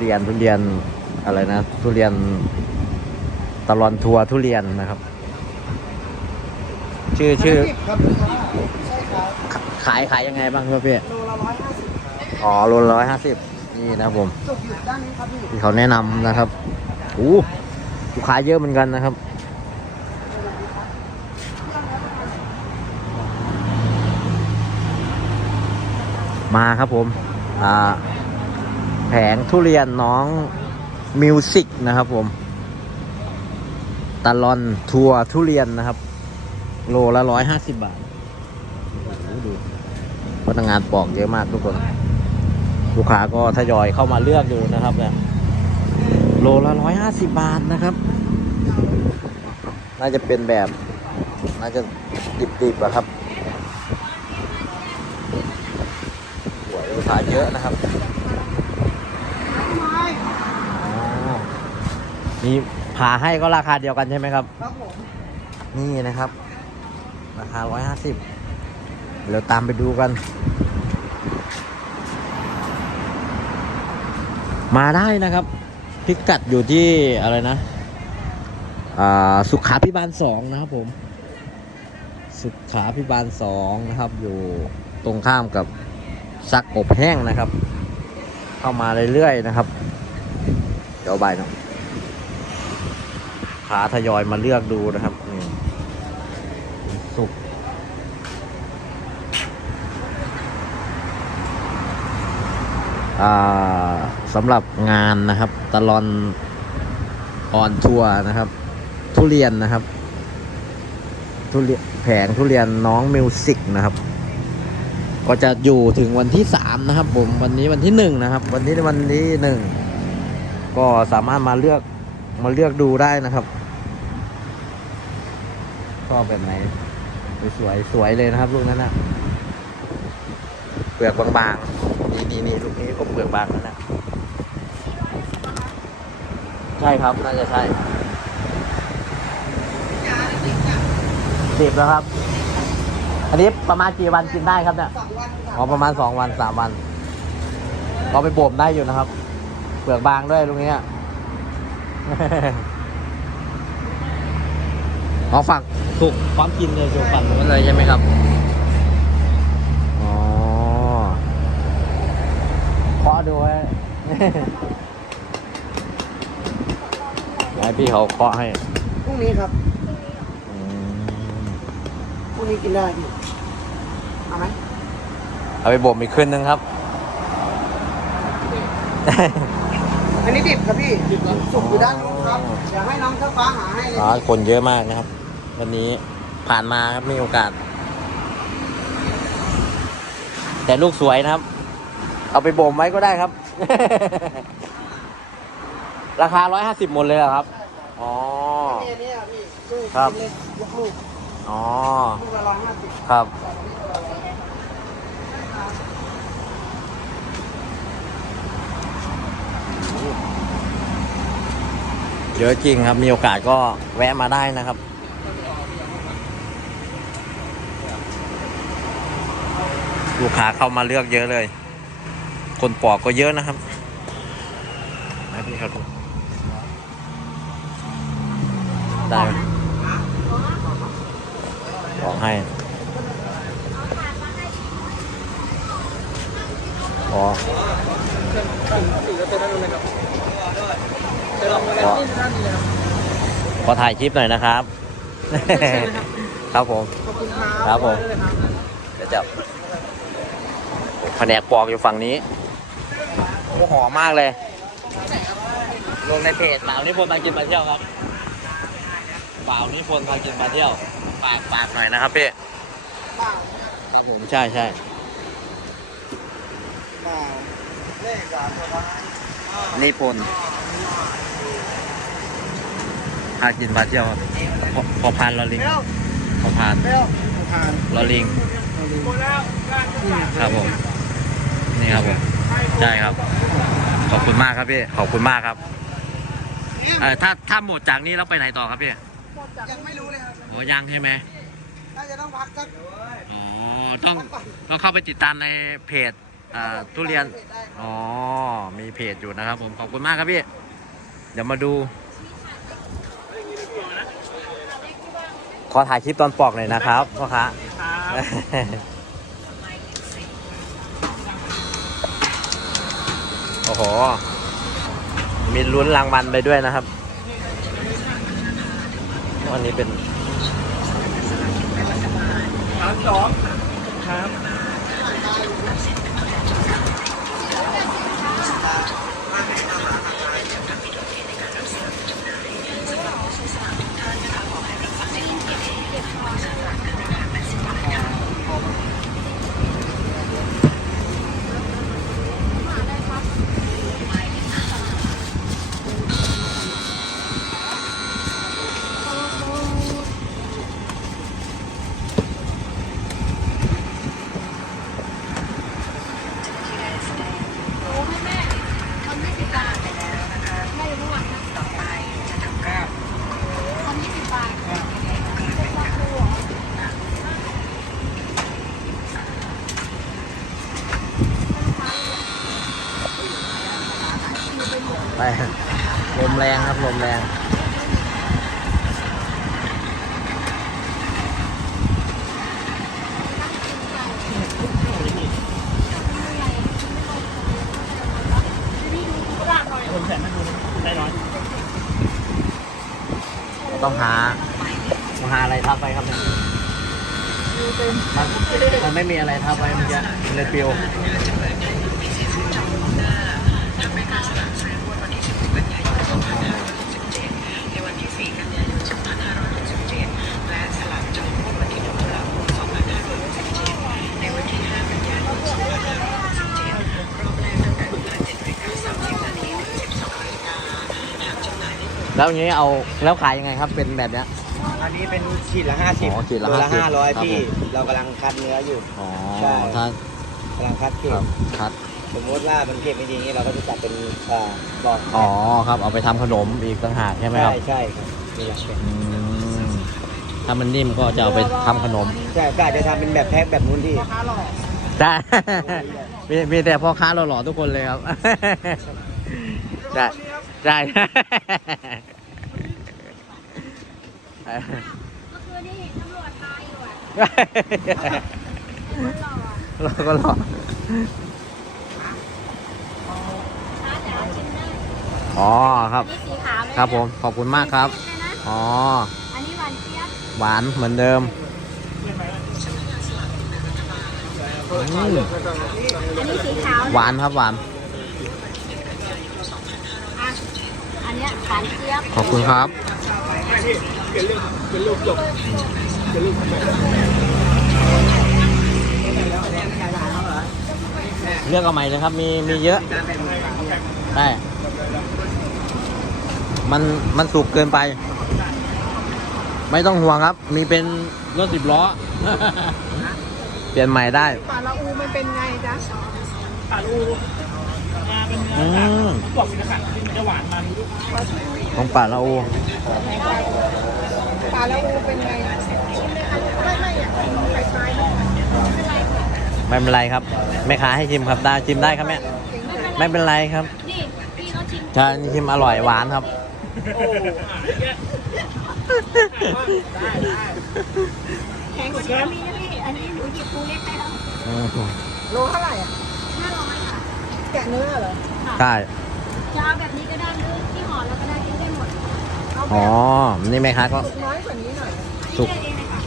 เรียนทุเรียนอะไรนะ ทุเรียนตลอนทัวร์ทุเรียนนะครับ ชื่อชื่อ ครับ ใช่ครับขายขายยังไงบ้างครับพี่ โลละร้อยห้าสิบอ๋อโลร้อยห้าสิบนี่นะครับผมสุกอยู่ด้านนี้ครับพี่ที่เขาแนะนำนะครับอู้ลูกค้าเยอะเหมือนกันนะครับ มาครับผม อ่า แผงทุเรียนน้องมิวสิกนะครับผมตลอนทัวร์ทุเรียนนะครับ โลละร้อยห้าสิบบาทดูพนักงานปอกเยอะมากทุกคน ลูกค้าก็ทยอยเข้ามาเลือกดูนะครับเนี่ยโลละร้อยห้าสิบบาทนะครับ น่าจะเป็นแบบ น่าจะดิบๆอะครับสวลูกค้าเยอะนะครับอ๋อ มีผ่าให้ก็ราคาเดียวกันใช่ไหมครับ ครับผม นี่นะครับ ราคาร้อยห้าสิบเดี๋ยวตามไปดูกัน มาได้นะครับ พิกัดอยู่ที่อะไรนะอ่าสุขาพิบาลสองนะครับผม สุขาพิบาลสองนะครับ อยู่ตรงข้ามกับซักอบแห้งนะครับ เข้ามาเรื่อยๆนะครับ เดี๋ยวบายเนาะ ขาทยอยมาเลือกดูนะครับนี่สุกสำหรับงานนะครับตลอนออนทัวร์นะครับ ทุเรียนนะครับ ทุเรียนแผงทุเรียนน้องมิวสิกนะครับ ก็จะอยู่ถึงวันที่สามนะครับ ผมวันนี้วันที่หนึ่งนะครับ วันนี้วันที่หนึ่งก็สามารถมาเลือกมาเลือกดูได้นะครับ ชอบแบบไหนสวยๆสวยเลยนะครับลูกนั้นนะเปลือกบางๆนี่นี่นี่ลูกนี้ก็เปลือกบางแล้วนะใช่ครับน่าจะใช่สิบแล้วครับ อันนี้ประมาณกี่วันกินได้ครับเนี่ยสองวันคอ๋อรับประมาณสองวันสามวันเราไปบ่มได้อยู่นะครับ เปลือกบางด้วยตรงเนี้ย อ๋อฝักสุกพร้อมกินเลยสุกฝักนู้นเลยใช่ไหมครับอ๋อเคาะดูไว้ให้พี่เขาเคาะให้พรุ่งนี้ครับอืมพรุ่งนี้กินได้พี่เอาไหมเอาไปบ่มอีกคืนนึงครับ อันนี้ดิบครับพี่ดิบสุกอยู่ด้านนู้นครับเดี๋ยวให้น้องเจ้าฟ้าหาให้เลยอ๋อคนเยอะมากนะครับ วันนี้ผ่านมาครับมีโอกาส แต่ลูกสวยนะครับ เอาไปบ่มไว้ก็ได้ครับ ราคาร้อยห้าสิบหมดเลยเหรอครับ อ๋อ นี่นี่อะพี่ลูกครับ เล็กยกลูกอ๋อ ลูกละร้อยห้าสิบครับ เยอะจริงครับ มีโอกาสก็แวะมาได้นะครับ ลูกค้าเข้ามาเลือกเยอะเลย คนปอกก็เยอะนะครับให้พี่ครับได้ไหมบอกให้อ๋อขอขอถ่ายคลิปหน่อยนะครับ ครับผมขอบคุณครับครับผมได้เลยครับเดี๋ยวจับ แผนกปอกอยู่ฝั่งนี้โอ้หอมมากเลย ลงในเพจบ่าวนิพนธ์พากินมาเที่ยวครับบ่าวนิพนธ์พากินมาเที่ยวฝากฝากหน่อยนะครับพี่เปล่าครับผมใช่ใช่เปล่าเลขสามตัวร้อยนิพนธ์พากินมาเที่ยวครับพอพอพานลอลิงเร็วพอพานเร็วทานลอลิงครับผม นี่ครับผมใช่ครับ ขอบคุณมากครับพี่ขอบคุณมากครับเออถ้าถ้าหมดจากนี้แล้วไปไหนต่อครับพี่ยังไม่รู้เลยครับโอ้ยังใช่ไหมน่าจะต้องพักสักอ๋อต้องต้องเข้าไปติดตามในเพจอ่าทุเรียนอ๋อมีเพจอยู่นะครับ ผมขอบคุณมากครับพี่เดี๋ยวมาดู ขอถ่ายคลิปตอนปอกหน่อยนะครับพ่อค้า โอ้โห มีลุ้นรางวัลไปด้วยนะครับ วันนี้เป็นสามสองครับ ลมแรงครับ ลมแรงคนแสนมาดูได้ร้อยต้องหาต้องหาอะไรทับไปครับเนี่ยมันมันไม่มีอะไรทับไว้เมันจะเลยปิว แล้วอย่างนี้เอาแล้วขายยังไงครับ เป็นแบบเนี้ย อันนี้เป็นขีดละห้าสิบอ๋อขีดละตัวละ50ห้าร้อยครับพี่ผม เรากำลังคัดเนื้ออยู่อ๋อใช่ถ้ากำลังคัดเก็ครับบคัดสมมติว่ามันเก็บไม่ดีอย่างนี้เราก็จะจัดเป็นอ่าบอกอ๋อครับ เอาไปทำขนมอีกต่างหากใช่ไหมคใช่รับใช่ครับนี่แหละอืมถ้ามันนิ่มก็จะเอาไปทำขนมใช่ก็อาจจะทำเป็นแบบแพ็คแบบนู้นที่ได้ มีมีแต่พ่อค้าหล่อๆทุกคนเลยครับ ได้ได้ เมื่อคืนนี้เห็นตำรวจมาอยู่อะคนหล่ออะเราก็หล่อร้านแต่ละชิ้นได้อ๋อครับ นี่สีขาวเลยครับผม ขอบคุณมากครับนี่นะอ๋อ อันนี้หวานเจี๊ยบหวานเหมือนเดิมอืมอันนี้สีขาวหวานครับหวาน อะอันเนี้ยหวานเจี๊ยบขอบคุณครับ เลือกเอาใหม่เลยครับ มีมีเยอะใช่มันมันสุกเกินไป ไม่ต้องห่วงครับ มีเป็นรถสิบล้อ เปลี่ยนใหม่ได้ปลาละอูมันเป็นไงจ๊ะปลาลูงาเป็นเนื้อือมบอกสินคะมันจะหวานมันของป่าละอู ปลาละอูเป็นไงชิมไม่ไม่อะคล้ายไม่เป็นไรไม่เป็นไรครับแม่ค้าให้ชิมครับได้ชิมได้ครับแม่ไม่เป็นไรครับนี่พี่เขาชิมใช่นี่ชิมอร่อยหวานครับแข็งกว่านี้มีนะพี่อันนี้หนูหยิบปูเล็กให้แล้วโลเท่าไหร่อะห้าร้อยค่ะแกะเนื้อเหรอใช่จะเอาแบบนี้ก็ได้หรือที่ห่อแล้วก็ได้ กินได้หมดเอาแบอ๋อบนี่แม่ค้าก็สุกน้อยกว่านี้หน่อยสุกเลือกเองเลยค่ะ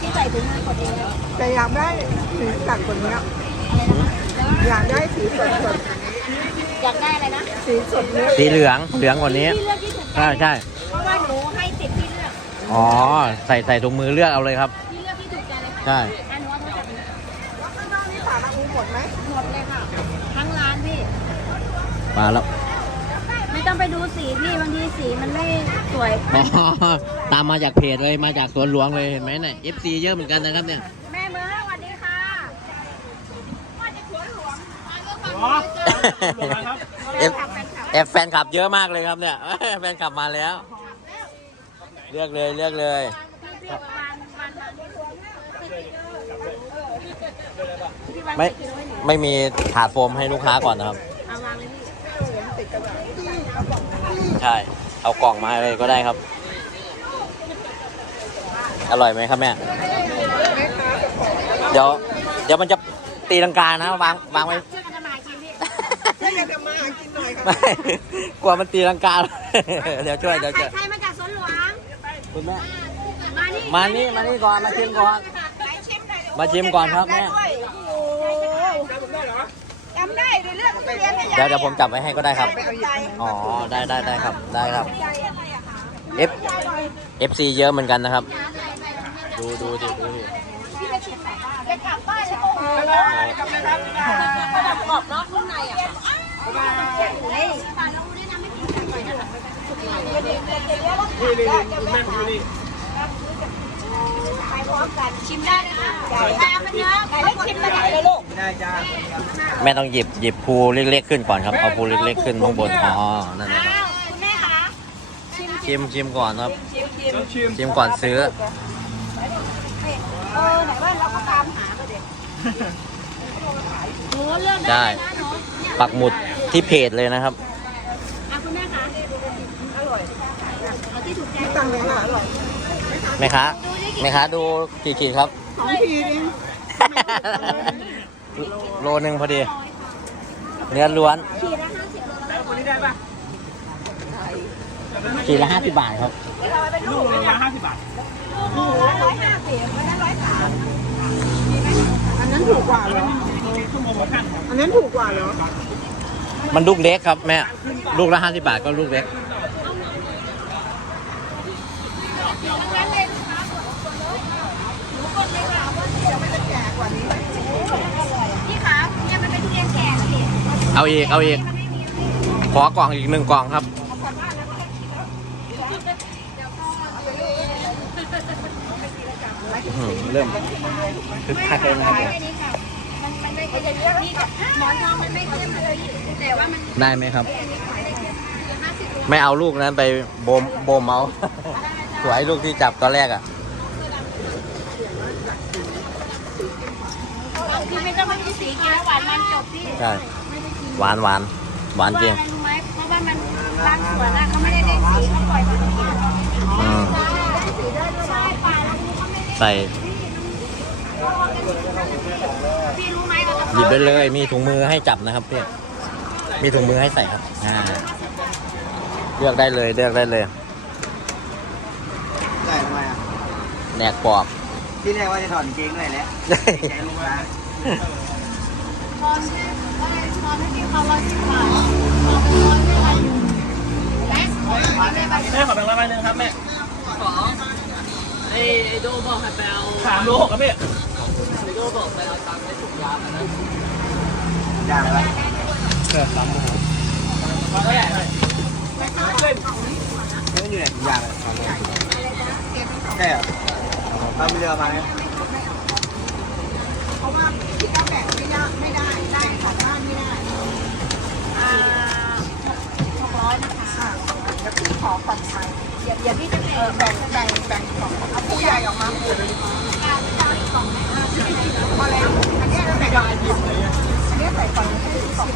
ที่ใส่ถุงมือกดเองเลยแต่อยากได้สีสันกว่านี้อะไรนะคะอยากได้สีสดสดอยากได้อะไรนะ สีสดเนื้อสีเหลือง เหลืองกว่านี้พี่เลือกที่ถูกใจใช่ใช่ เพราะว่าหนูให้ติดพี่เลือกอ๋อ ใส่ใส่ถุงมือเลือกเอาเลยครับพี่เลือกที่ถูกใจเลยค่ะใช่ อันนู้นเขาจะเป็นแล้วข้างนอกนี่ปลาละอูหมดไหมหมดเลยค่ะ ทั้งร้านพี่ มาแล้ว ไม่ต้องไปดูสีพี่บางทีสีมันไม่สวย อ๋อตามมาจากเพจเลยมาจากสวนหลวงเลยเห็นไหมเนี่ย FC เยอะเหมือนกันนะครับเนี่ย แม่เมืองสวัสดีค่ะมาจากสวนหลวงมาเลือกฟังอ๋อเลยจ้าหลวงครับเอฟเอฟแฟนคลับเยอะมากเลยครับเนี่ย แฟนคลับมาแล้ว เลือกเลยเลือกเลยพี่พี่วันวันวันไม่ไม่มีถาดโฟมให้ลูกค้าก่อนนะครับ เอาวางเลยพี่ ใช่ เอากล่องมาเลยก็ได้ครับ อร่อยไหมครับแม่ เดี๋ยว เดี๋ยวมันจะตีลังกานะวางวางไว้ ช่วยกันทำมาหากินพี่ให้กันจะมาหากินหน่อยครับไม่กลัวมันตีลังกา เดี๋ยวช่วยเดี๋ยวใครช่วยใครมาจากสวนหลวง คุณแม่ มานี่ มานี่มานี่ก่อนมาชิมก่อน มาชิมก่อนครับแม่จำได้ในเรื่องทุเรียนให้เดี๋ยวเดี๋ยวผมจับไว้ให้ก็ได้ครับ อ๋อ ได้ได้ได้ครับ ได้ครับ F FC เยอะเหมือนกันนะครับ ดูดูดิดูดิจะกลับบ้านแล้วกลับไปรับกระดับกรอบนอกข้างในอะเฮ้ย ไปพร้อมกันชิมได้นะไก่ตามมันเยอะไก่เล็กชิมไปไหนเลยลูกได้จ้าแม่ต้องหยิบหยิบภูเล็กๆขึ้นก่อนครับเอาภูเล็กๆขึ้นข้างบนอ๋อนั่นแหละครับอ้าวคุณแม่คะชิมชิมก่อนครับชิมชิมก่อนซื้อเออไหนว่าเราก็ตามหาไปเด็กหนูเลือกได้ได้นะหนูเนี่ยปักหมุดที่เพจเลยนะครับอะคุณแม่คะตังเลยค่ะอร่อยแม่ค้า แม่ค้าดูกี่ขีดครับ สองทีเองโลหนึ่งพอดี เนื้อล้วนคนนี้ได้ปะขีดละห้าสิบบาทครับลูกละห้าสิบบาทร้อยห้าสิบวันนั้นร้อยสามอันนั้นถูกกว่าเหรอชั่วโมงละพันอันนั้นถูกกว่าเหรอมันลูกเล็กครับแม่ ลูกละห้าสิบบาทก็ลูกเล็ก พี่คะเนี่ยมันเป็นทุเรียนแก่นะพี่เอาอีกเอาอีกขอกล่องอีกหนึ่งกล่องครับอื้อหือเริ่มคึกคักเลยนะครับผมแค่นี้ค่ะ มันมันไม่ใช่เยอะนี่ก็หมอนทองมันไม่เข้มเลยแต่ว่ามันได้ไหมครับห้าสิบไม่เอาลูกนั้นไปโบมโบมเอา สวยลูกที่จับตอนแรกอะ คือไม่ต้องมาที่สีกินแล้วหวานมันจบพี่ใช่หวานหวานหวานจริงว่าอะไรรู้ไหมเพราะว่ามันบางสวนอะเขาไม่ได้เล่นสีเขาปล่อยมาสีอืมสีได้ด้วยใช่ป่าแล้วเขาไม่ได้ใส่พี่รู้ไหมว่าหยิบได้เลยมีถุงมือให้จับนะครับพี่มีถุงมือให้ใส่ครับอ่าเลือกได้เลยเลือกได้เลยได้ทำไมอะแหนกปอบที่แรกว่าจะถอนเกงด้วยแหละใจลูกค้า ตอนที่ได้ตอนที่เขาร้อยสิบบาทตอนเป็นร้อยไม่ไรอยู่และขอไม่ได้ไปแม่ขอแบ่งละใบหนึ่งครับแม่ขอไอ้โดบอกให้แปลสามโลหกครับพี่ย่างอะไรมาเท่าไหร่นี่อยู่ไหนยางอะไรใช่เหรอเรามีเรือมาไหม เพราะว่าพี่ก็แบ่งไม่ได้ไม่ได้ได้ค่ะบ้านไม่ได้อ่าหกร้อยนะคะแล้วพี่ขอผ่อนไทยเดี๋ยวเดี๋ยวพี่จะแบ่งแบ่งแบ่งของเอาผู้ใหญ่ออกมาหมดเลยพอแล้วอันนี้เราแบ่งอันนี้ใส่ก่อนให้กล่อง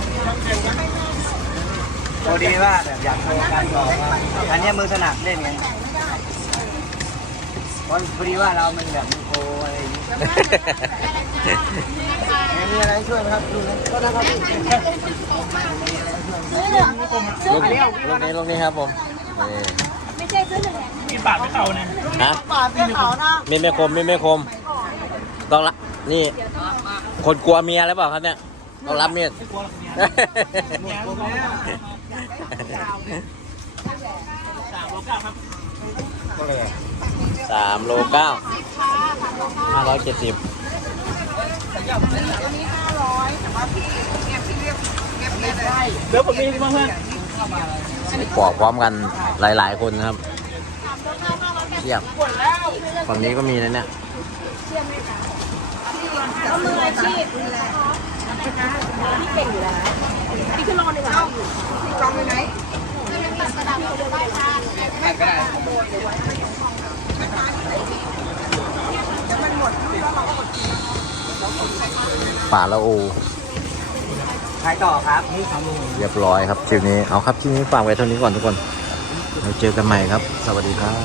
พอดีว่าแบบอยากโชว์การต่อว่าอันนี้มือถนัดเล่นไงเพอดีว่าเรามันแบบ อะไรอย่างงี้มีอะไรช่วยไหมครับดูนะก็นะครับลูกนี้ลูกนี้ลูกนี้ครับผมนี่ไม่ใช่ซื้อหนึ่งกินปากไม่เข่านะฮะปาดเป็นเขาเนาะมีไม่คมมีไม่คม ต้องละนี่ คนกลัวเมียหรือเปล่าครับเนี่ยต้องรับเมีด สามโลเก้าครับสามโลเก้าห้าร้อยเจ็ดสิบเดี๋ยวผมมีที่เพื่อนปอกพร้อมกันหลาย ๆ คนนะครับเทียบฝั่งนี้ก็มีนะเนี่ยก็มืออาชีพพี่เก่งอยู่แล้วพี่ขึ้นรอดีกว่าพี่กองไปไหนได้ก็ได้ ป่าละโอขายต่อครับนี่สองโลเรียบร้อยครับคลิปนี้เอาครับคลิปนี้ฝากไว้เท่านี้ก่อนทุกคนเราเจอกันใหม่ครับ สวัสดีครับ